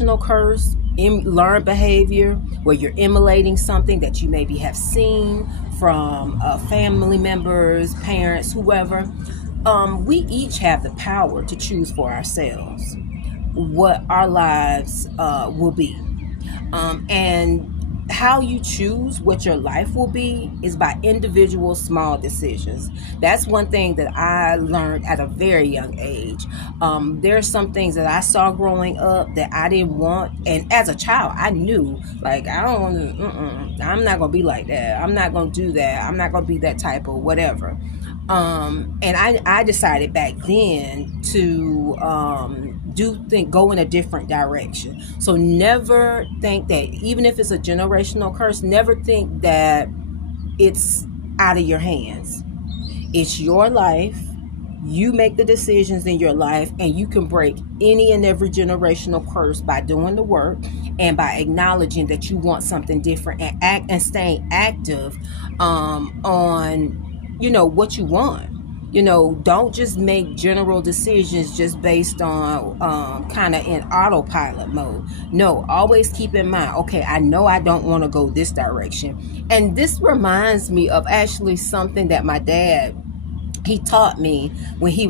generational curse, learned behavior, where you're emulating something that you maybe have seen from family members, parents, whoever. We each have the power to choose for ourselves what our lives will be. And how you choose what your life will be is by individual small decisions. That's one thing that I learned at a very young age. There are some things that I saw growing up that I didn't want, and as a child I knew, like, I don't want to, I'm not gonna be like that, I'm not gonna do that, I'm not gonna be that type of whatever. And I decided back then to go in a different direction. So never think that, even if it's a generational curse, never think that it's out of your hands. It's your life. You make the decisions in your life, and you can break any and every generational curse by doing the work and by acknowledging that you want something different, and staying active on what you want. Don't just make general decisions just based on kind of in autopilot mode. No, always keep in mind, okay, I know I don't want to go this direction. And this reminds me of actually something that my dad, he taught me when he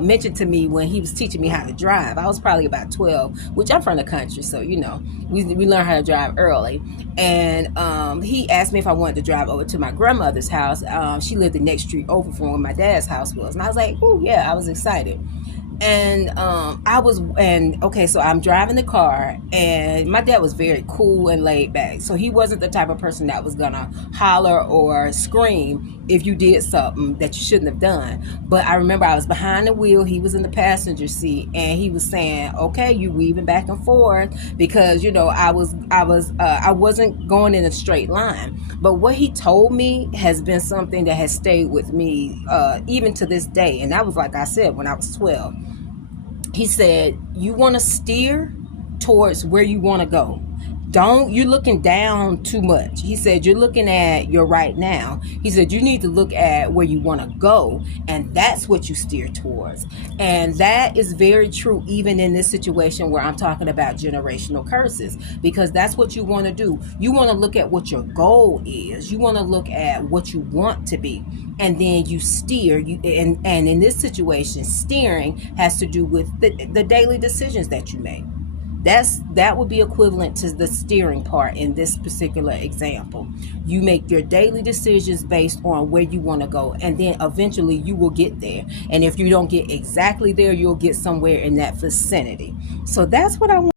mentioned to me when he was teaching me how to drive. I was probably about 12, which I'm from the country, so we learn how to drive early. And he asked me if I wanted to drive over to my grandmother's house. She lived the next street over from where my dad's house was, and I was like, oh yeah, I was excited. And so I'm driving the car, and my dad was very cool and laid back. So he wasn't the type of person that was gonna holler or scream if you did something that you shouldn't have done. But I remember I was behind the wheel, he was in the passenger seat, and he was saying, okay, you weaving back and forth, because I wasn't going in a straight line. But what he told me has been something that has stayed with me even to this day. And that was, like I said, when I was 12. He said, you want to steer towards where you want to go. You're looking down too much. He said, you're looking at your right now. He said, you need to look at where you want to go, and that's what you steer towards. And that is very true, even in this situation where I'm talking about generational curses, because that's what you want to do. You want to look at what your goal is. You want to look at what you want to be. And then you steer. And in this situation, steering has to do with the daily decisions that you make. That would be equivalent to the steering part in this particular example. You make your daily decisions based on where you want to go, and then eventually you will get there. And if you don't get exactly there, you'll get somewhere in that vicinity. So that's what I want.